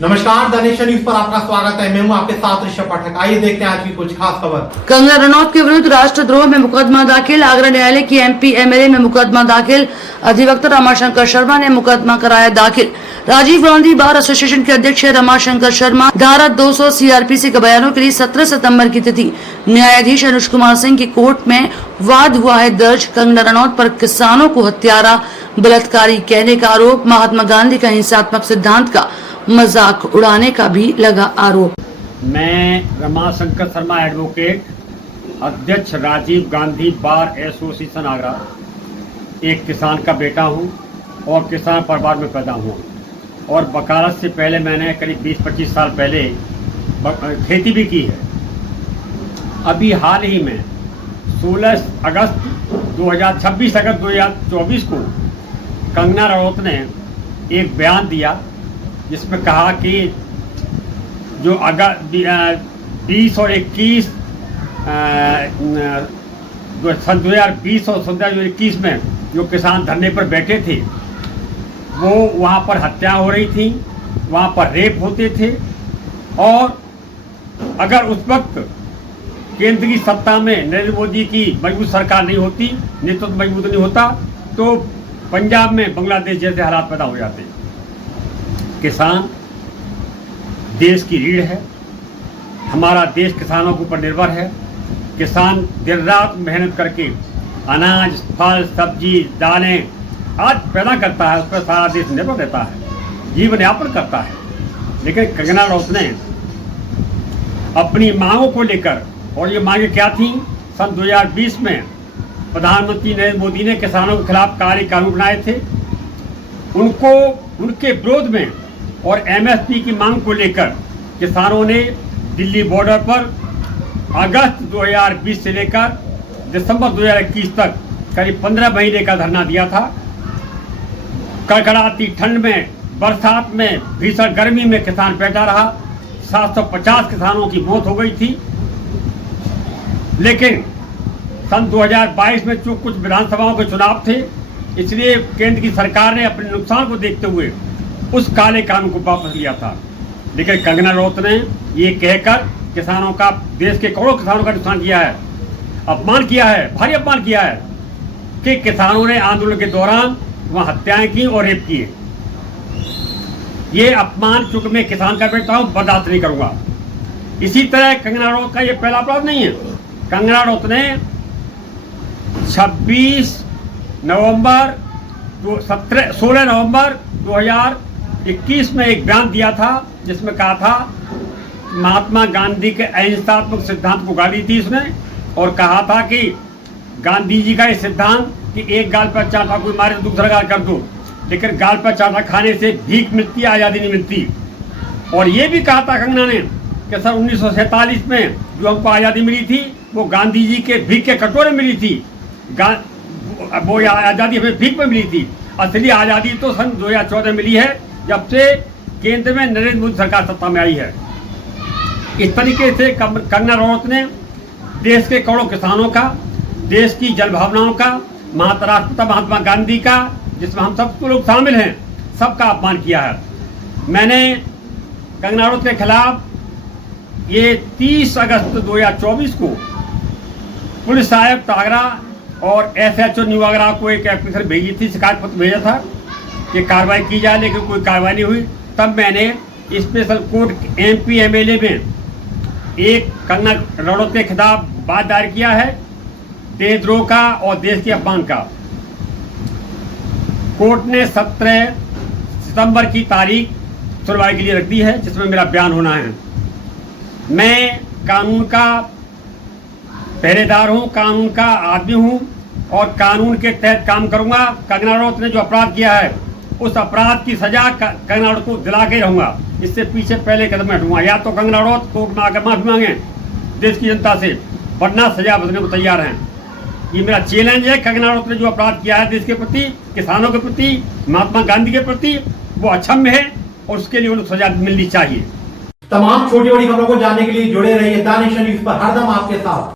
नमस्कार, the nation news पर आपका स्वागत है। मैं हूं आपके साथ ऋषभ पाठक। आइए देखते हैं आज की कुछ खास खबर। कंगना रनौत के विरुद्ध राष्ट्रद्रोह में मुकदमा दाखिल। आगरा न्यायालय की एमपी एमएलए में मुकदमा दाखिल। अधिवक्ता रमाशंकर शर्मा ने मुकदमा कराया दाखिल। राजीव गांधी बार एसोसिएशन के अध्यक्ष रमाशंकर शर्मा धारा 200 सीआरपीसी के बयानों के लिए 17 सितंबर की तिथि। न्यायाधीश अनुज कुमार सिंह की कोर्ट में वाद हुआ है दर्ज। कंगना रनौत पर किसानों को हत्यारा बलात्कारी कहने का आरोप। महात्मा गांधी का हिंसात्मक सिद्धांत का मजाक उड़ाने का भी लगा आरोप। मैं रमाशंकर शर्मा एडवोकेट, अध्यक्ष राजीव गांधी बार एसोसिएशन आगरा, एक किसान का बेटा हूं और किसान परिवार में पैदा हुआ और वकालत से पहले मैंने करीब 20-25 साल पहले खेती भी की है। अभी हाल ही में 26 अगस्त 2024 को कंगना रनौत ने एक बयान दिया जिसमें कहा कि जो अगस्त 20 और 21 सन 2020 और 2021 में जो किसान धरने पर बैठे थे वो वहाँ पर हत्या हो रही थी, वहाँ पर रेप होते थे और अगर उस वक्त केंद्र की सत्ता में नरेंद्र मोदी की मजबूत सरकार नहीं होती, नेतृत्व मजबूत नहीं होता तो पंजाब में बांग्लादेश जैसे हालात पैदा हो जाते। किसान देश की रीढ़ है, हमारा देश किसानों के ऊपर निर्भर है। किसान दिन रात मेहनत करके अनाज, फल, सब्जी, दालें आज पैदा करता है, उस पर सारा देश निर्भर रहता है, जीवन यापन करता है। लेकिन कंगना रनौत ने अपनी मांगों को लेकर, और ये मांगे क्या थी, सन 2020 में प्रधानमंत्री नरेंद्र मोदी ने किसानों के खिलाफ काले कानून बनाए थे, उनको उनके विरोध में और एमएसपी की मांग को लेकर किसानों ने दिल्ली बॉर्डर पर अगस्त 2020 से लेकर दिसंबर 2021 तक करीब 15 महीने का धरना दिया था। कड़कड़ाती ठंड में, बरसात में, भीषण गर्मी में किसान बैठा रहा। 750 किसानों की मौत हो गई थी। लेकिन सन 2022 में जो कुछ विधानसभाओं के चुनाव थे, इसलिए केंद्र की सरकार ने अपने नुकसान को देखते हुए उस काले कानून को वापस लिया था। लेकिन कंगना रनौत ने ये कहकर किसानों का, देश के करोड़ों किसानों का नुकसान किया है, अपमान किया है, भारी अपमान किया है कि किसानों ने आंदोलन के दौरान वहाँ हत्याएं की और रेप किए। ये अपमान चूंकि मैं किसान का बेटा हूँ बर्दाश्त नहीं करूँगा। इसी तरह कंगना रनौत का ये पहला अपराध नहीं है। कंगना रनौत ने 16 नवंबर 2021 में एक बयान दिया था जिसमें कहा था, महात्मा गांधी के अहिंसात्मक सिद्धांत को गाली थी इसने और कहा था कि गांधी जी का ये सिद्धांत कि एक गाल पर चाटा कोई मारे तो दूसरा गाल कर दो, लेकिन गाल पर चाटा खाने से भीख मिलती है, आज़ादी नहीं मिलती। और ये भी कहा था कंगना ने कि सर 1947 में जो हमको आज़ादी मिली थी वो गांधी जी के भीख के कटोरे मिली थी, वो आज़ादी हमें भीख में मिली थी। असली आज़ादी तो सन 2014 मिली है जब से केंद्र में नरेंद्र मोदी सरकार सत्ता में आई है। इस तरीके से कंगना रनौत ने देश के करोड़ों किसानों का, देश की जन भावनाओं का, राष्ट्रपिता महात्मा गांधी का, जिसमें हम सब लोग शामिल हैं, सबका अपमान किया है। मैंने कंगना रनौत के खिलाफ ये 30 अगस्त 2024 को पुलिस आयुक्त आगरा और SHO न्यू आगरा को एक एप्लीकेशन भेजी थी, शिकायत पत्र भेजा था कि कार्रवाई की जाए, लेकिन कोई कार्रवाई नहीं हुई। तब मैंने स्पेशल कोर्ट MP MLA में एक कंगना रनौत के खिलाफ बात दायर किया है, देशद्रोह का और देश के अपमान का। कोर्ट ने 17 सितंबर की तारीख सुनवाई के लिए रख दी है, जिसमें मेरा बयान होना है। मैं कानून का पहरेदार हूँ, कानून का आदमी हूँ और कानून के तहत काम करूँगा। कंगना रनौत ने जो अपराध किया है उस अपराध की सजा कंगना रनौत को दिला के रहूँगा। इससे पीछे पहले कदम हटूँगा। या तो कंगना रनौत कोर्ट में आकर माफी मांगे देश की जनता से, वरना सजा बदलने को तैयार हैं। ये मेरा चैलेंज है। कंगना रनौत ने जो अपराध किया है देश के प्रति, किसानों के प्रति, महात्मा गांधी के प्रति, वो अक्षम्य है और उसके लिए उन्हें सजा मिलनी चाहिए। तमाम छोटी बड़ी खबरों को जानने के लिए जुड़े रहिए द नेशन न्यूज पर, हरदम आपके साथ।